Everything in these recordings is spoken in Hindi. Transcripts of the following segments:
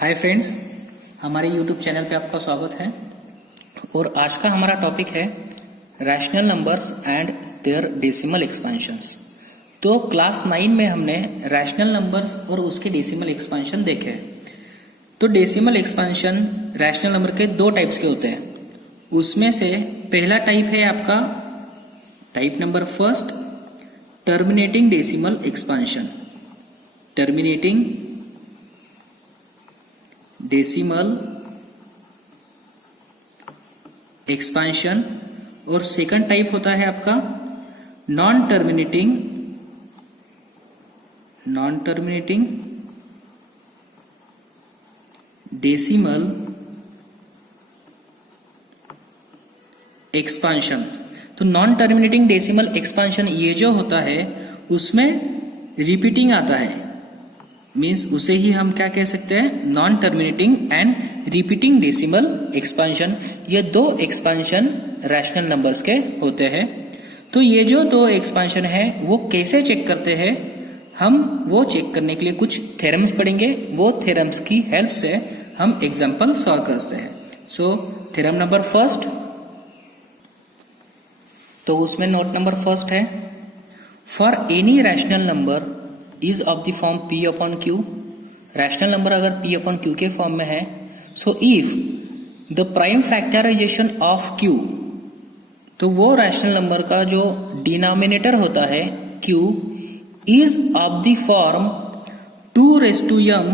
हाय फ्रेंड्स, हमारे यूट्यूब चैनल पे आपका स्वागत है। और आज का हमारा टॉपिक है rational numbers and their decimal expansions. तो क्लास 9 में हमने रैशनल नंबर्स और उसके डेसिमल एक्सपेंशन देखे। तो डेसिमल एक्सपेंशन रैशनल नंबर के दो टाइप्स के होते हैं। उसमें से पहला टाइप है आपका type number first, terminating decimal expansion. Terminating decimal expansion. और सेकंड टाइप होता है आपका नॉन टर्मिनेटिंग डेसिमल एक्सपेंशन। तो नॉन टर्मिनेटिंग डेसिमल एक्सपेंशन ये जो होता है उसमें रिपीटिंग आता है, मीन्स उसे ही हम क्या कह सकते हैं, non terminating and repeating decimal expansion. ये दो एक्सपेंशन रैशनल नंबर्स के होते हैं। तो ये जो दो एक्सपेंशन है वो कैसे चेक करते हैं, हम वो चेक करने के लिए कुछ थ्योरम्स पढ़ेंगे। वो थ्योरम्स की हेल्प से हम एग्जांपल सॉल्व करते हैं। सो थ्योरम नंबर फर्स्ट, तो उसमें नोट नंबर फर्स्ट है, for any rational number is of the form P upon Q। Rational number अगर P अपॉन Q के फॉर्म में है, so if the prime factorisation of Q, तो वो रैशनल नंबर का जो डिनोमिनेटर होता है Q is of the form 2m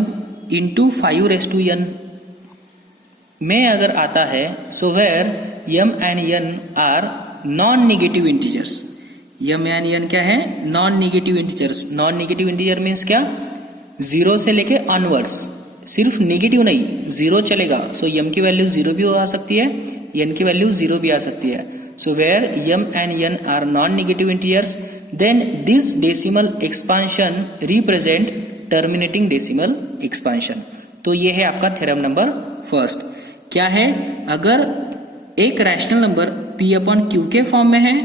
into 5n में अगर आता है, so where m and n are non negative integers. m and n क्या है, non negative integers. Non negative integer means क्या, जीरो से लेके ऑनवर्ड्स, सिर्फ नेगेटिव नहीं, जीरो चलेगा। सो m की वैल्यू जीरो भी आ सकती है, n की वैल्यू जीरो भी आ सकती है। So where m and n are non negative integers, then this decimal expansion represent terminating decimal expansion. तो ये है आपका थ्योरम नंबर फर्स्ट। क्या है, अगर एक rational number P upon Q के फॉर्म में है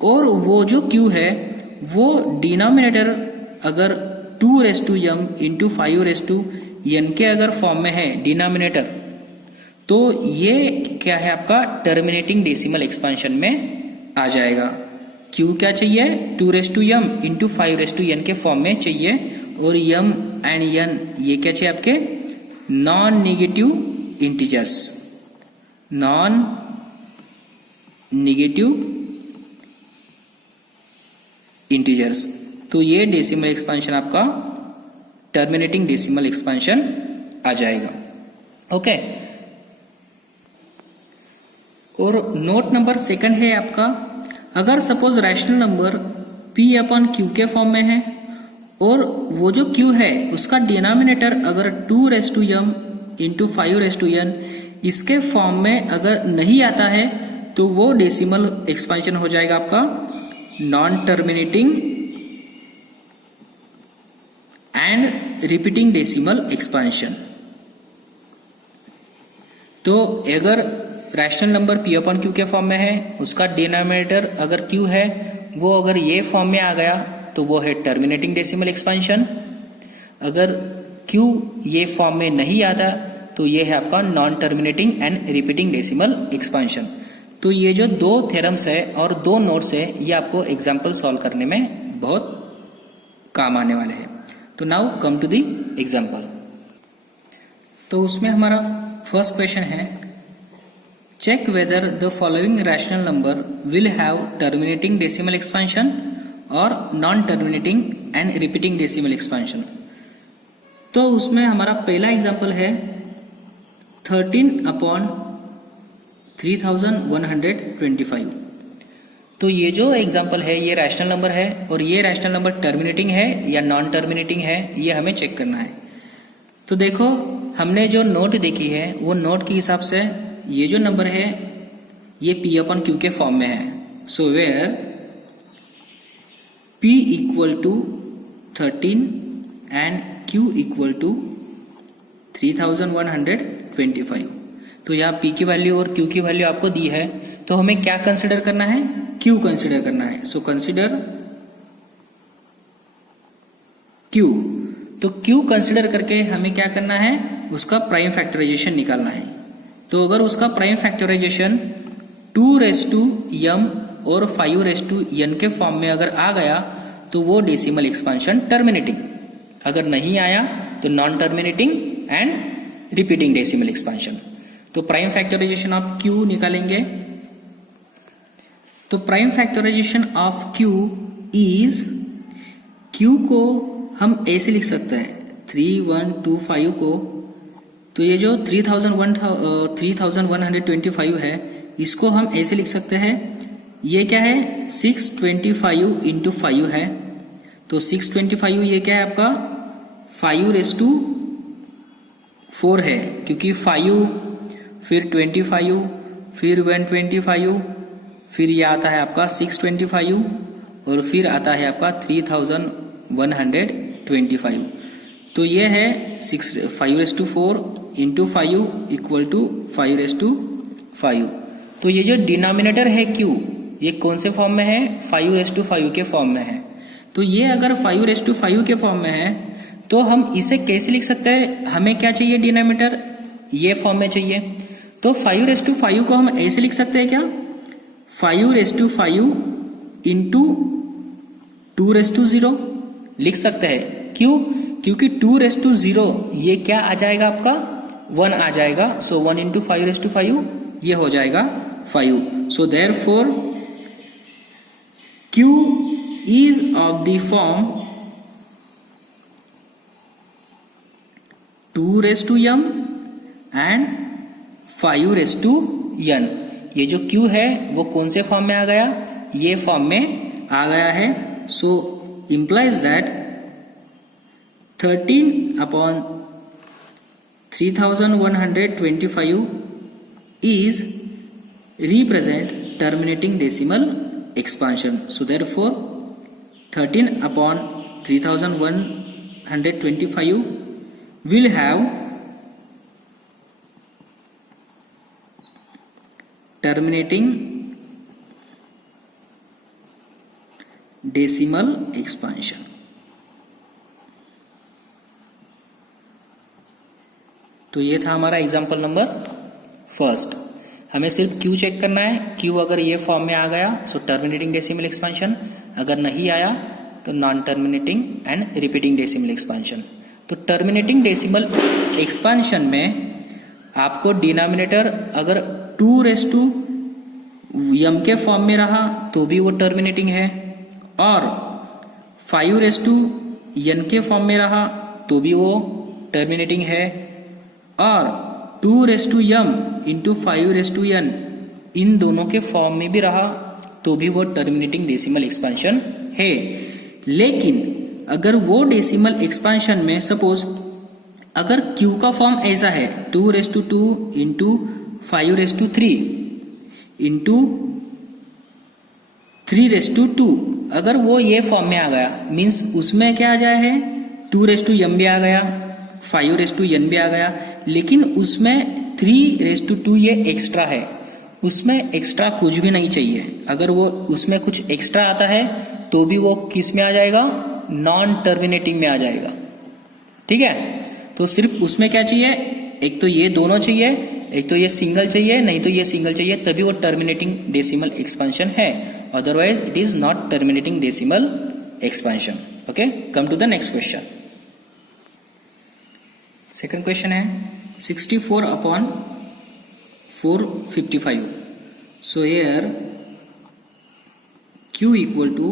और वो जो Q है वो डिनोमिनेटर अगर 2m इंटू 5n के अगर फॉर्म में है डिनोमिनेटर, तो ये क्या है आपका टर्मिनेटिंग डेसिमल एक्सपेंशन में आ जाएगा। Q क्या चाहिए, 2m इंटू 5n के फॉर्म में चाहिए, और m एंड n ये क्या चाहिए आपके, non negative integers, non negative integers. तो ये डेसिमल एक्सपेंशन आपका टर्मिनेटिंग डेसिमल एक्सपेंशन आ जाएगा। ओके। और नोट नंबर सेकंड है आपका, अगर suppose rational number P upon Q के फॉर्म में है और वो जो Q है उसका डिनोमिनेटर अगर 2m इंटू 5n इसके फॉर्म में अगर नहीं आता है, तो वो डेसिमल एक्सपेंशन हो जाएगा आपका non terminating and repeating decimal expansion. तो अगर rational number P upon Q के फॉर्म में है, उसका डिनोमिनेटर अगर Q है, वो अगर ये फॉर्म में आ गया तो वो है टर्मिनेटिंग डेसिमल एक्सपेंशन। अगर Q ये फॉर्म में नहीं आता तो ये है आपका non terminating and repeating decimal expansion. तो ये जो दो थ्योरम्स है और दो नोट्स है, ये आपको एग्जाम्पल सॉल्व करने में बहुत काम आने वाले हैं। तो now come to the example. तो उसमें हमारा फर्स्ट क्वेश्चन है, check whether the following rational number will have terminating decimal expansion और non terminating and repeating decimal expansion. तो उसमें हमारा पहला एग्जाम्पल है 13 अपॉन 3125। तो ये जो एग्जाम्पल है ये रैशनल नंबर है, और ये रैशनल नंबर टर्मिनेटिंग है या नॉन टर्मिनेटिंग है, ये हमें चेक करना है। तो देखो, हमने जो नोट देखी है वो नोट के हिसाब से ये जो नंबर है ये P अपॉन Q के फॉर्म में है। So where P equal to 13 and Q equal to 3125। तो यहाँ P की वैल्यू और Q की वैल्यू आपको दी है, तो हमें क्या कंसिडर करना है, Q कंसिडर करना है। So consider Q। तो Q कंसिडर करके हमें क्या करना है, उसका प्राइम फैक्टराइजेशन निकालना है। तो अगर उसका प्राइम फैक्टराइजेशन 2m और 5n के फॉर्म में अगर आ गया तो वो डेसिमल एक्सपांशन टर्मिनेटिंग, अगर नहीं आया तो non terminating and repeating decimal expansion. तो प्राइम फैक्टराइजेशन ऑफ Q निकालेंगे। तो prime factorisation of Q is, Q को हम ऐसे लिख सकते हैं 3125 को, तो ये जो 3125 है इसको हम ऐसे लिख सकते हैं, ये क्या है 625 इंटू 5 है, तो 625 ये क्या है आपका 5⁻4 है, क्योंकि 5 फिर 25 फिर 125 फिर ये आता है आपका 625 और फिर आता है आपका 3125। तो ये है 5⁻4 इंटू 5 इक्वल टू 5⁻5। तो ये जो डिनोमिनेटर है Q, ये कौन से फॉर्म में है, 5⁻5 के फॉर्म में है। तो ये अगर 5⁻5 के फॉर्म में है तो हम इसे कैसे लिख सकते हैं, हमें क्या चाहिए डिनोमिनेटर, ये फॉर्म में चाहिए। तो 5⁻5 को हम ऐसे लिख सकते हैं क्या, 5⁻5 इंटू 2⁻0 लिख सकते हैं। क्यों, क्योंकि 2⁻0 ये क्या आ जाएगा आपका 1 आ जाएगा, सो 1 इंटू 5⁻5 ये हो जाएगा 5। So therefore Q is of the form 2⁻m and 5⁻n। ये जो Q है वो कौन से फॉर्म में आ गया, ये फॉर्म में आ गया है। सो implies that 13/3125 is represent terminating decimal expansion. So therefore 13/3125 will have terminating decimal expansion। तो ये था हमारा एग्जाम्पल नंबर फर्स्ट। हमें सिर्फ Q चेक करना है, Q अगर ये फॉर्म में आ गया सो टर्मिनेटिंग डेसिमल एक्सपांशन, अगर नहीं आया तो non terminating and repeating decimal expansion. तो टर्मिनेटिंग डेसिमल एक्सपांशन में आपको डिनोमिनेटर अगर 2⁻m के फॉर्म में रहा तो भी वो टर्मिनेटिंग है, और 5⁻n के फॉर्म में रहा तो भी वो टर्मिनेटिंग है, और 2⁻m इंटू 5⁻n इन दोनों के फॉर्म में भी रहा तो भी वो टर्मिनेटिंग डेसिमल एक्सपांशन है। लेकिन अगर वो डेसिमल एक्सपांशन में सपोज अगर Q का फॉर्म ऐसा है 2⁻2 इंटू 5⁻3 इंटू 3⁻2, अगर वो ये फॉर्म में आ गया मीन्स उसमें क्या आ जाए है 2⁻m भी आ गया 5⁻n भी आ गया, लेकिन उसमें 3⁻2 ये एक्स्ट्रा है, उसमें एक्स्ट्रा कुछ भी नहीं चाहिए। अगर वो उसमें कुछ एक्स्ट्रा आता है तो भी वो किस में आ जाएगा, नॉन टर्मिनेटिंग में आ जाएगा। ठीक है, तो सिर्फ उसमें क्या चाहिए, एक तो ये दोनों चाहिए, एक तो ये सिंगल चाहिए, नहीं तो ये सिंगल चाहिए, तभी वो टर्मिनेटिंग डेसिमल एक्सपांशन है, otherwise it is not terminating decimal expansion. Okay, come to the next question. Second question है 64/455। So here Q equal to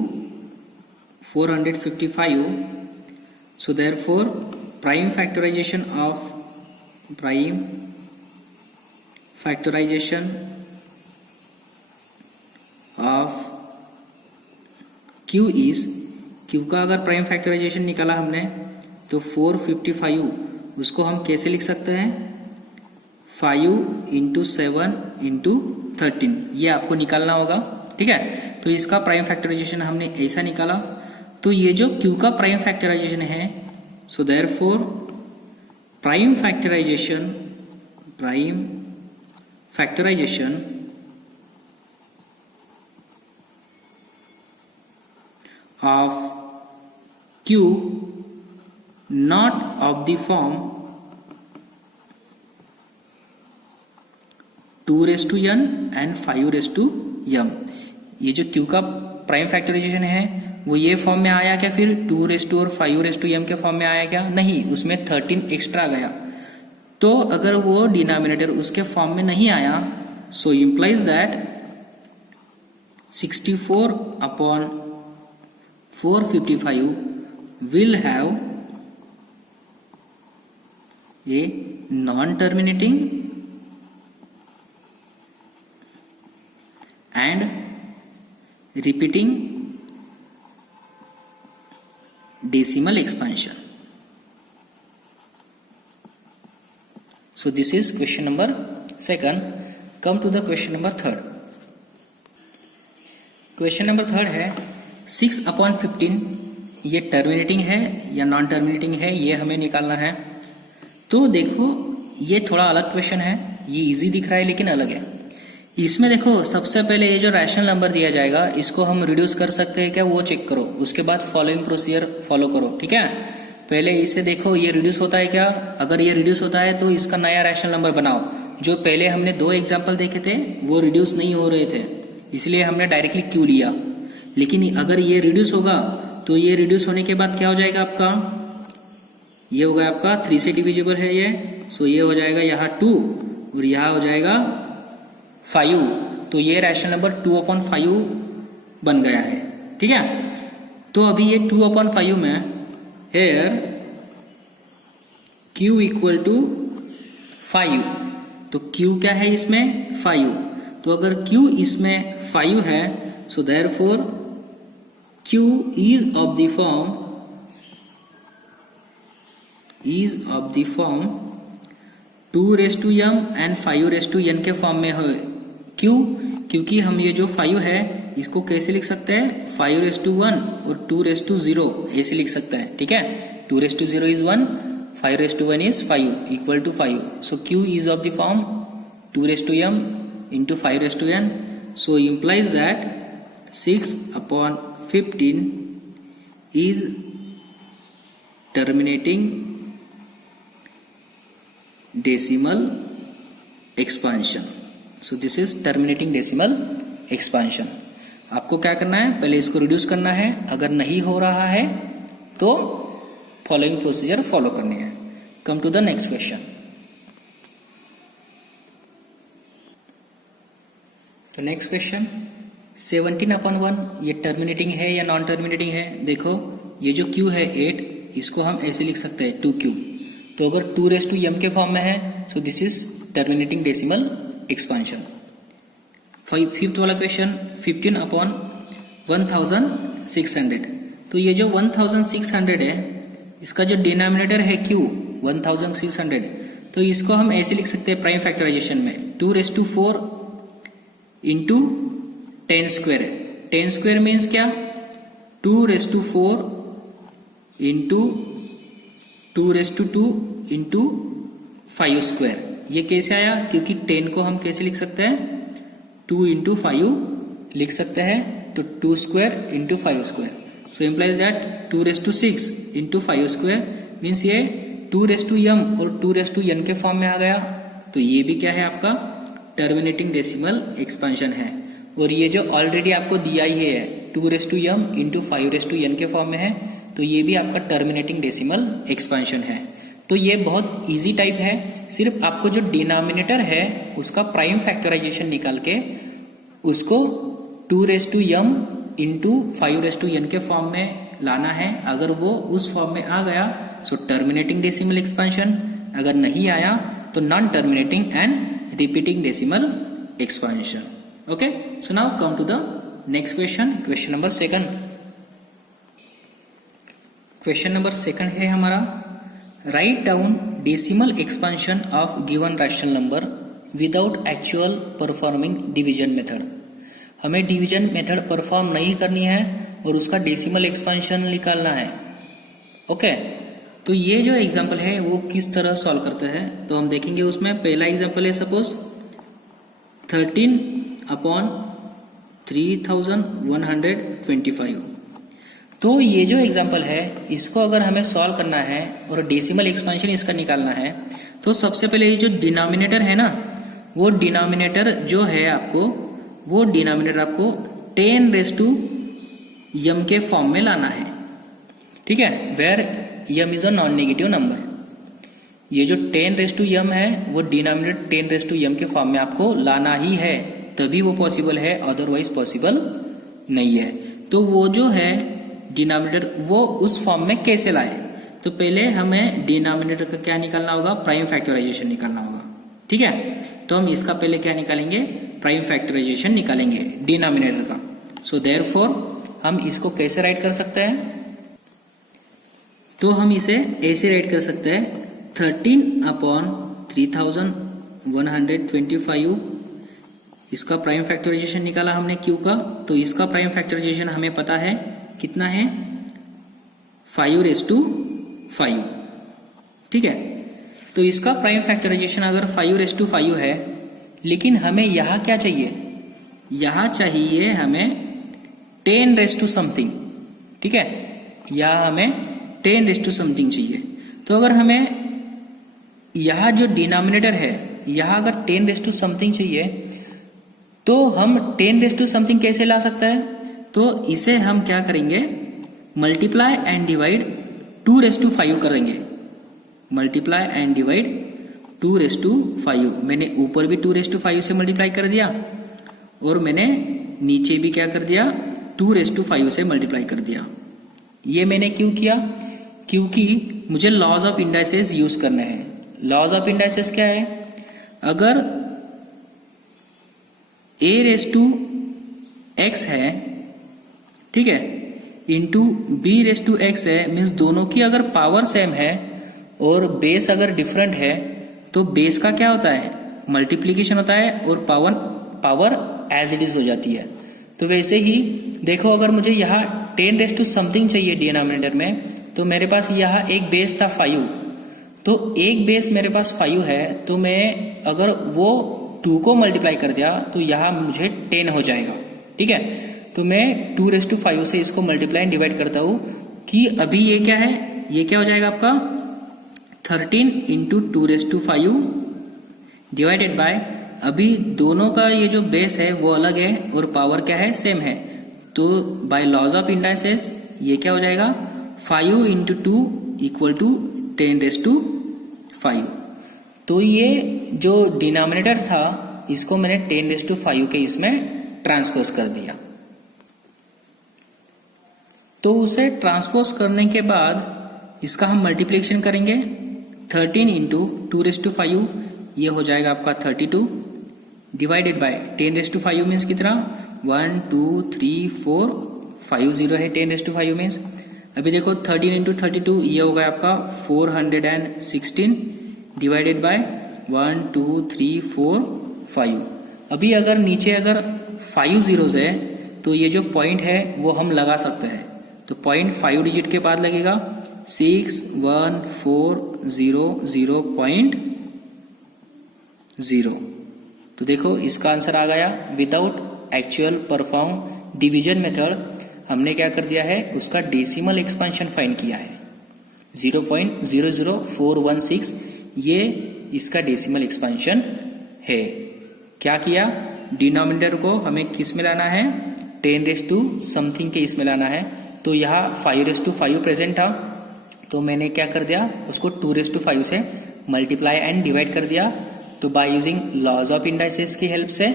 455, so therefore prime factorization of Q is, Q का अगर प्राइम फैक्टराइजेशन निकाला हमने तो 455 उसको हम कैसे लिख सकते हैं, 5 इंटू 7 इंटू 13, ये आपको निकालना होगा। ठीक है, तो इसका प्राइम फैक्टराइजेशन हमने ऐसा निकाला। तो ये जो Q का प्राइम फैक्टराइजेशन है, so therefore prime factorisation of Q not of the form 2n and 5m। ये जो q का प्राइम फैक्टराइजेशन है वो ये फॉर्म में आया क्या, फिर 2 और 5m के फॉर्म में आया क्या? नहीं, उसमें 13 एक्स्ट्रा आ गया। तो अगर वो डिनोमिनेटर उसके फॉर्म में नहीं आया, so implies that 64/455 will have a non-terminating and repeating decimal expansion. So this is question number 2. Come to the question number 3. Question number 3 है 6/15 ये टर्मिनेटिंग है या नॉन टर्मिनेटिंग है, ये हमें निकालना है। तो देखो ये थोड़ा अलग क्वेश्चन है, ये इजी दिख रहा है लेकिन अलग है। इसमें देखो सबसे पहले ये जो रैशनल नंबर दिया जाएगा इसको हम रिड्यूस कर सकते हैं क्या, वो चेक करो। उसके बाद फॉलोइंग प्रोसीजर फॉलो करो, ठीक है। पहले इसे देखो ये रिड्यूस होता है क्या, अगर ये रिड्यूस होता है तो इसका नया रैशनल नंबर बनाओ। जो पहले हमने 2 एग्जाम्पल देखे थे वो रिड्यूस नहीं हो रहे थे, इसलिए हमने डायरेक्टली क्यू लिया। लेकिन अगर ये रिड्यूस होगा तो ये रिड्यूस होने के बाद क्या हो जाएगा आपका, ये होगा आपका 3 से डिविजिबल है ये, सो ये हो जाएगा यहाँ 2 और यहाँ हो जाएगा 5। तो ये रैशनल नंबर 2/5 बन गया है, ठीक है। तो अभी ये 2/5 में हेयर q इक्वल टू 5, तो q क्या है इसमें 5। तो अगर q इसमें 5 है, so therefore q is of the form 2m and 5n के फॉर्म में है। क्यों? क्योंकि हम ये जो 5 है इसको कैसे लिख सकते हैं, 5:1 और 2:0 ऐसे लिख सकते हैं, ठीक है। 2:0 is 1, 5:1 is 5 equal to 5। So q is of the form 2m into 5n, so implies that 6/15 is terminating decimal expansion. So this is terminating decimal expansion. आपको क्या करना है, पहले इसको रिड्यूस करना है, अगर नहीं हो रहा है तो फॉलोइंग प्रोसीजर फॉलो करनी है। Come to the next question. तो नेक्स्ट क्वेश्चन 17/1 ये टर्मिनेटिंग है या नॉन टर्मिनेटिंग है। देखो ये जो q है 8, इसको हम ऐसे लिख सकते हैं 2q। तो अगर 2m के फॉर्म में है, so this is terminating decimal expansion. Fifth वाला क्वेश्चन 15/1600। तो ये जो 1600 है इसका जो डिनोमिनेटर है q 1600, तो इसको हम ऐसे लिख सकते हैं प्राइम फैक्टराइजेशन में 2⁴ इंटू 10 स्क्वायर है। 10 स्क्वायर मीन्स क्या, 2⁴ इंटू 2⁵ इंटू 5 स्क्वायर। ये कैसे आया, क्योंकि 10 को हम कैसे लिख सकते हैं 2 इंटू 5 लिख सकते हैं, तो 2 square into 5 square. So implies that 2⁶ into 5 square means ये 2m और 2n के फॉर्म में आ गया। तो ये भी क्या है आपका टर्मिनेटिंग डेसिमल एक्सपेंशन है। और ये जो ऑलरेडी आपको दिया ही है 2m इंटू 5n के फॉर्म में है, तो ये भी आपका टर्मिनेटिंग डेसिमल एक्सपेंशन है। तो ये बहुत इजी टाइप है, सिर्फ आपको जो डिनोमिनेटर है उसका प्राइम फैक्टराइजेशन निकाल के उसको 2m इंटू 5n के फॉर्म में लाना है। अगर वो उस फॉर्म में आ गया सो टर्मिनेटिंग डेसिमल एक्सपेंशन, अगर नहीं आया तो non terminating and repeating decimal expansion. Okay, so now come to the next question, question number 2। Question number 2 है हमारा, write down decimal expansion of given rational number without actual performing division method. हमें डिवीजन मेथड परफॉर्म नहीं करनी है और उसका डेसिमल एक्सपेंशन निकालना है। ओके, तो ये जो एग्जांपल है वो किस तरह सॉल्व करते हैं तो हम देखेंगे। उसमें पहला एग्जांपल है सपोज 13/3125। तो तो ये जो एग्जाम्पल है इसको अगर हमें सॉल्व करना है और डेसिमल एक्सपेंशन इसका निकालना है तो सबसे पहले ये जो डिनोमिनेटर है ना, वो डिनोमिनेटर जो है आपको, वो डिनोमिनेटर आपको 10⁻m के फॉर्म में लाना है, ठीक है, where m is a non negative number. ये जो 10⁻m है वो डिनोमिनेटर 10⁻m के फॉर्म में आपको लाना ही है, तभी वो पॉसिबल है, अदरवाइज पॉसिबल नहीं है। तो वो जो है डिनोमिनेटर वो उस फॉर्म में कैसे लाए, तो पहले हमें डिनोमिनेटर का क्या निकालना होगा, प्राइम फैक्टराइजेशन निकालना होगा, ठीक है। तो हम इसका पहले क्या निकालेंगे, प्राइम फैक्टराइजेशन निकालेंगे डिनोमिनेटर का। सो देयरफॉर हम इसको कैसे राइट कर सकते हैं, तो हम इसे ऐसे राइट कर सकते हैं 13/3125। इसका प्राइम फैक्टराइजेशन निकाला हमने q का, तो इसका प्राइम फैक्टराइजेशन हमें पता है कितना है, 5⁵, ठीक है। तो इसका प्राइम फैक्टराइजेशन अगर 5⁵ है, लेकिन हमें यहाँ क्या चाहिए, यहाँ चाहिए हमें 10⁻something, ठीक है, यहाँ हमें 10⁻something चाहिए। तो अगर हमें यहाँ जो डिनोमिनेटर है यहाँ अगर 10⁻something चाहिए तो हम 10⁻something कैसे ला सकते हैं, तो इसे हम क्या करेंगे, मल्टीप्लाई एंड डिवाइड 2⁵ करेंगे, मल्टीप्लाई एंड डिवाइड 2⁵। मैंने ऊपर भी 2⁵ से मल्टीप्लाई कर दिया और मैंने नीचे भी क्या कर दिया, 2⁵ से मल्टीप्लाई कर दिया। ये मैंने क्यों किया, क्योंकि मुझे लॉज ऑफ इंडाइसेस यूज करने हैं। लॉज ऑफ इंडाइसेस क्या है, अगर a⁻x है, ठीक है, इंटू b⁻x है, मीन्स दोनों की अगर पावर सेम है और बेस अगर डिफरेंट है तो बेस का क्या होता है, मल्टीप्लीकेशन होता है और पावर एज इट इज हो जाती है। तो वैसे ही देखो, अगर मुझे यहाँ 10⁻something चाहिए डिनोमिनेटर में, तो मेरे पास यहाँ एक बेस था 5, तो एक बेस मेरे पास 5 है, तो मैं अगर वो 2 को मल्टीप्लाई कर दिया तो यहाँ मुझे 10 हो जाएगा, ठीक है। तो मैं 2⁵ से इसको मल्टीप्लाई एंड डिवाइड करता हूँ कि अभी ये क्या है, ये क्या हो जाएगा आपका 13 × 2⁵ डिवाइडेड बाय, अभी दोनों का ये जो बेस है वो अलग है और पावर क्या है, सेम है। तो बाय लॉज ऑफ इंडाइसेस ये क्या हो जाएगा, 5 × 2 = 10⁻5। तो ये जो डिनोमिनेटर था इसको मैंने 10⁻5 के इसमें ट्रांसपोज कर दिया। तो उसे ट्रांसपोज करने के बाद इसका हम मल्टीप्लिकेशन करेंगे, 13 × 2⁵, ये हो जाएगा आपका 32 डिवाइडेड बाय 10⁻5 मीन्स कितना, 1 2 3 4 5 0 है 10⁻5 मीन्स। अभी देखो 13 × 32 ये हो गया आपका 416 डिवाइडेड बाय 1 2 3 4 5। अभी अगर नीचे अगर 5 zeros है तो ये जो पॉइंट है वो हम लगा सकते हैं, तो पॉइंट 5 डिजिट के बाद लगेगा 6140.0। तो देखो इसका आंसर आ गया। Without actual perform division method हमने क्या कर दिया है, उसका डेसिमल एक्सपेंशन फाइंड किया है 0.00416, ये इसका डेसिमल एक्सपेंशन है। क्या किया, डिनोमिनेटर को हमें किस में लाना है, 10⁻something के इसमें लाना है। तो यहाँ 5⁵ प्रेजेंट था, तो मैंने क्या कर दिया, उसको 2⁵ से मल्टीप्लाई एंड डिवाइड कर दिया। तो by using laws of indices की हेल्प से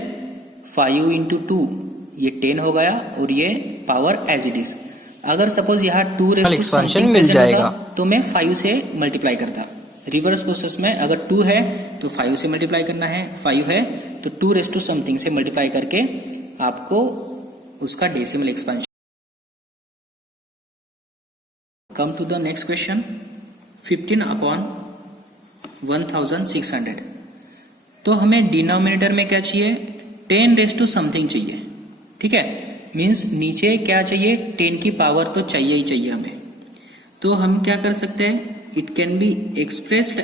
5 × 2 ये 10 हो गया और ये पावर एज इट इज। अगर सपोज यहाँ 2⁻something मिल जाएगा तो मैं 5 से मल्टीप्लाई करता। रिवर्स प्रोसेस में अगर 2 है तो 5 से मल्टीप्लाई करना है, 5 है तो 2⁻something से मल्टीप्लाई करके आपको उसका decimal expansion. Come to the next question, 15/1600। तो हमें डिनोमिनेटर में क्या चाहिए, 10⁻something चाहिए, ठीक है, मीन्स नीचे क्या चाहिए, 10 की पावर तो चाहिए ही चाहिए हमें। तो हम क्या कर सकते हैं, it can be expressed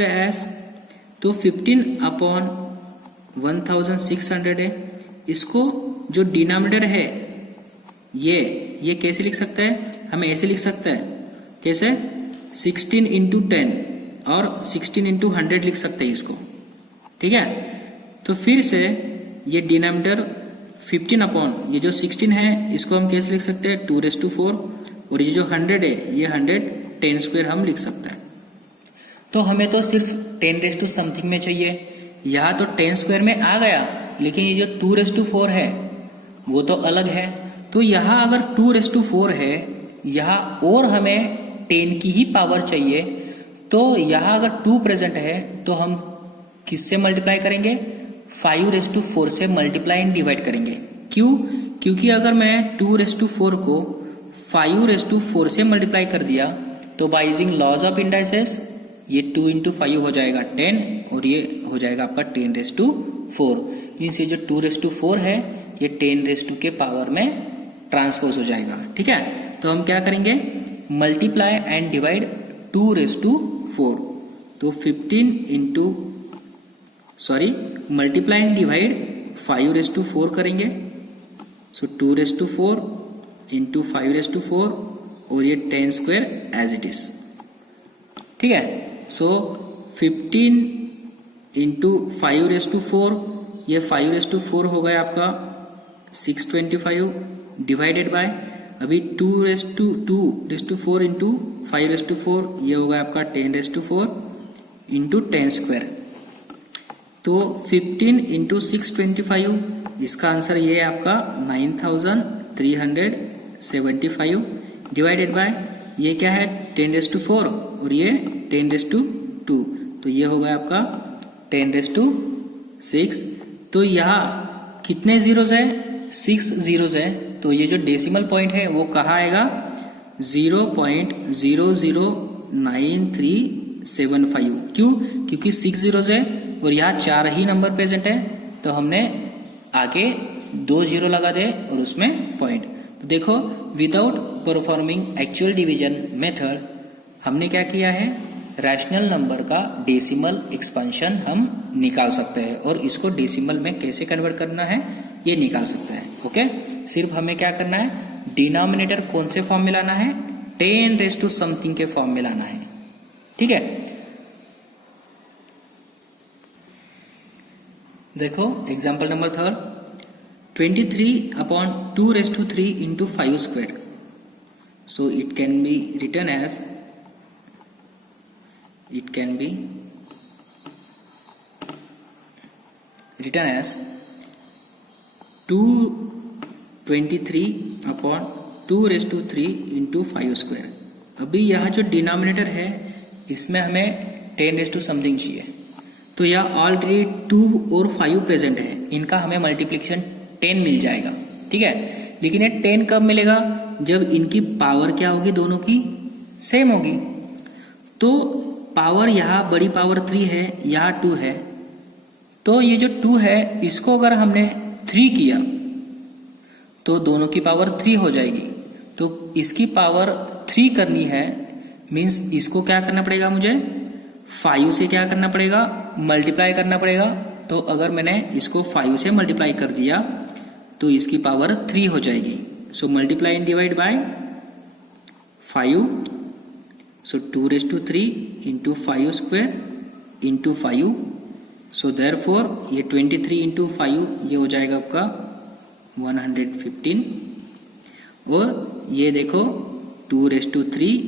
as, तो 15/1600 है, इसको जो डिनोमिनेटर है ये कैसे लिख सकते हैं, हमें ऐसे लिख सकते हैं, कैसे 16 इंटू 10 और 16 इंटू 100 लिख सकते हैं इसको, ठीक है। तो फिर से ये डिनोमिनेटर 15 अपॉन ये जो 16 है इसको हम कैसे लिख सकते हैं 2⁴, और ये जो 100 है ये 100 10² हम लिख सकते हैं। तो हमें तो सिर्फ 10 समथिंग में चाहिए, यहाँ तो 10² में आ गया, लेकिन ये जो 2⁴ है वो तो अलग है। तो यहाँ अगर 2⁴ है, यहाँ और हमें 10 की ही पावर चाहिए, तो यहाँ अगर 2 प्रेजेंट है तो हम किससे मल्टीप्लाई करेंगे, 5⁴ से मल्टीप्लाई एंड डिवाइड करेंगे। क्यों? क्योंकि अगर मैं 2⁴ को 5⁴ से मल्टीप्लाई कर दिया तो by using laws of indices ये 2 इंटू 5 हो जाएगा 10, और ये हो जाएगा आपका 10⁴। मीन्स ये जो 2⁴ है ये 10⁻² के पावर में ट्रांसपोज हो जाएगा, ठीक है। तो हम क्या करेंगे, मल्टीप्लाई एंड डिवाइड 2⁴। तो 15 मल्टीप्लाई एंड डिवाइड 5⁴ करेंगे। सो 2⁴ इंटू 5⁴, और ये 10² एज इट इज, ठीक है। सो 15 इंटू 5⁴, ये 5⁴ हो गया आपका 625 डिवाइडेड बाय अभी 2⁴ इंटू 5⁴, ये होगा आपका 10⁴ इंटू 10²। तो 15 इंटू 625, इसका आंसर ये है आपका 9375 डिवाइडेड बाय ये क्या है 10⁴, और ये 10⁻², तो ये होगा आपका 10⁻⁶। तो यहाँ कितने जीरोज है, 6 जीरोज है। तो ये जो डेसिमल पॉइंट है वो कहाँ आएगा, 0.009375। क्यों? क्योंकि 6 जीरोज है और यहाँ 4 ही नंबर प्रेजेंट है, तो हमने आगे 2 जीरो लगा दे और उसमें पॉइंट। तो देखो, without performing actual division method हमने क्या किया है, रैशनल नंबर का डेसिमल एक्सपेंशन हम निकाल सकते हैं, और इसको डेसिमल में कैसे कन्वर्ट करना है ये निकाल सकते हैं। ओके, सिर्फ हमें क्या करना है, डिनोमिनेटर कौन से फॉर्म में लाना है, 10 समथिंग के फॉर्म में लाना है, ठीक है। देखो example number 3, 23/2⁵ into 5²। So it can be written as, it can be written as 223/2⁵ into 5²। अभी यहाँ जो डिनोमिनेटर है इसमें हमें 10 समथिंग चाहिए, तो यहाँ ऑलरेडी 2 और 5 प्रेजेंट है, इनका हमें मल्टीप्लिकेशन 10 मिल जाएगा, ठीक है। लेकिन ये 10 कब मिलेगा, जब इनकी पावर क्या होगी, दोनों की सेम होगी। तो पावर यहाँ बड़ी पावर 3 है, यहाँ 2 है, तो ये जो 2 है इसको अगर हमने 3 किया तो दोनों की पावर 3 हो जाएगी। तो इसकी पावर 3 करनी है, मीन्स इसको क्या करना पड़ेगा, मुझे 5 से क्या करना पड़ेगा, मल्टीप्लाई करना पड़ेगा। तो अगर मैंने इसको 5 से मल्टीप्लाई कर दिया तो इसकी पावर 3 हो जाएगी। So multiply and divide by 5, so 2⁵ into 5² into 5। So therefore ये 23 इंटू 5 ये हो जाएगा आपका 115, और ये देखो 2⁵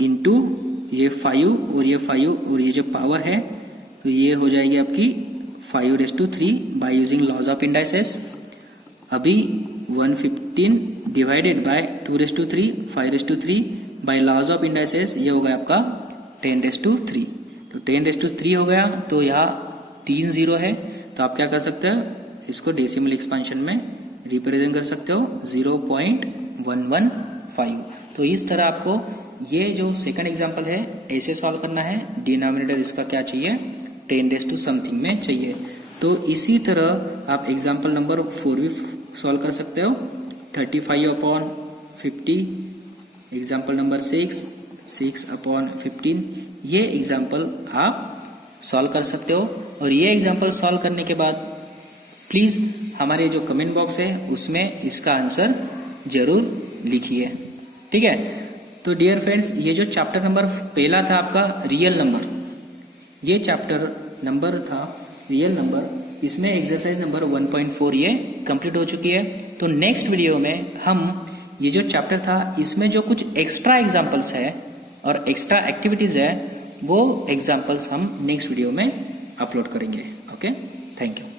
इंटू ये 5 और ये 5 और ये जो पावर है तो ये हो जाएगी आपकी 5⁵ by using laws of indices. अभी 115 divided by 2⁵ 5⁵ by laws of indices, ये हो गया आपका 10⁻3। तो 10⁻3 हो गया, तो यहाँ 3 जीरो है, तो आप क्या कर सकते हो, इसको डेसिमल एक्सपेंशन में रिप्रेजेंट कर सकते हो 0.115। तो इस तरह आपको ये जो सेकंड एग्जांपल है ऐसे सॉल्व करना है। डिनोमिनेटर इसका क्या चाहिए, 10 समथिंग में चाहिए। तो इसी तरह आप एग्जांपल नंबर 4 भी सॉल्व कर सकते हो, 35/50। Example number 6/15। ये एग्जाम्पल आप सॉल्व कर सकते हो, और ये एग्जाम्पल सॉल्व करने के बाद प्लीज़ हमारे जो कमेंट बॉक्स है उसमें इसका आंसर जरूर लिखिए, ठीक है। तो डियर फ्रेंड्स, ये जो चैप्टर नंबर पहला था आपका रियल नंबर, ये चैप्टर नंबर था रियल नंबर, इसमें एक्सरसाइज नंबर 1.4 ये कंप्लीट हो चुकी है। तो नेक्स्ट वीडियो में हम ये जो चैप्टर था इसमें जो कुछ एक्स्ट्रा एग्जाम्पल्स है और एक्स्ट्रा एक्टिविटीज़ है वो एग्जाम्पल्स हम नेक्स्ट वीडियो में अपलोड करेंगे। Okay, thank you.